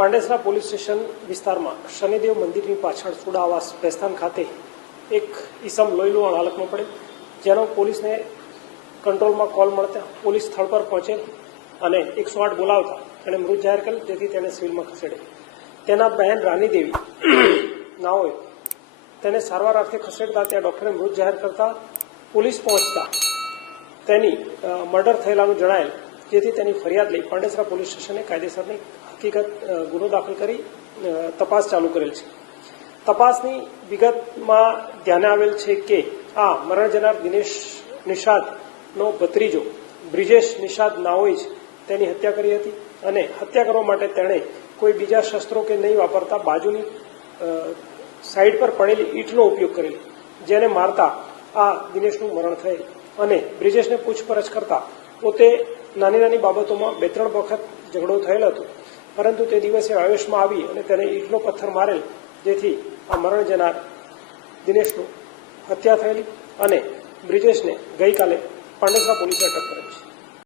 Pandesara police station વિસ્તારમાં શનિદેવ મંદિરની પાછળ સુડાવાસ પ્રસ્થાન ખાતે એક ઈસમ લોહીલુહાણ હાલતમાં પડે. જેનો પોલીસને કંટ્રોલમાં કોલ મળતા પોલીસ સ્થળ પર પહોંચે અને એકસો આઠ બોલાવતા તેણે મૃત જાહેર કરેલ જેથી તેને સિવિલમાં ખસેડે. તેના બહેન રાની દેવી હોય, તેને સારવાર અર્થે ખસેડતા ત્યાં ડોક્ટરે મૃત જાહેર કરતા પોલીસ પહોંચતા તેની મર્ડર થયેલાનું જણાયેલ જેથી તેની ફરિયાદ લઈ પાંડેસરા પોલીસ સ્ટેશને કાયદેસરની હકીકત ગુનો દાખલ કરી તપાસ ચાલુ કરેલ છે. તપાસની વિગતમાં ધ્યાને આવેલ છે કે આ મરણ જનાર દિનેશ નિષાદનો ભત્રીજો, બ્રિજેશ નિષાદ નાઓઈ જ તેની હત્યા કરી હતી અને હત્યા કરવા માટે તેણે કોઈ બીજા શસ્ત્રો કે નહીં વાપરતા બાજુની સાઈડ પર પડેલી ઈંટનો ઉપયોગ કરેલ, જેને મારતા આ દિનેશનું મરણ થયેલ. અને બ્રિજેશને પૂછપરછ કરતા પોતે નાની નાની બાબતોમાં બે ત્રણ વખત ઝઘડો થયેલ હતો. પરંતુ તે દિવસે આવેશમાં આવી અને તેને ઈંટનો પથ્થર મારેલ, જેથી આ મરણ જનાર દિનેશનું હત્યા થયેલી અને બ્રિજેશને ગઈકાલે પાંડેસરા પોલીસે અટક કરેલ છે.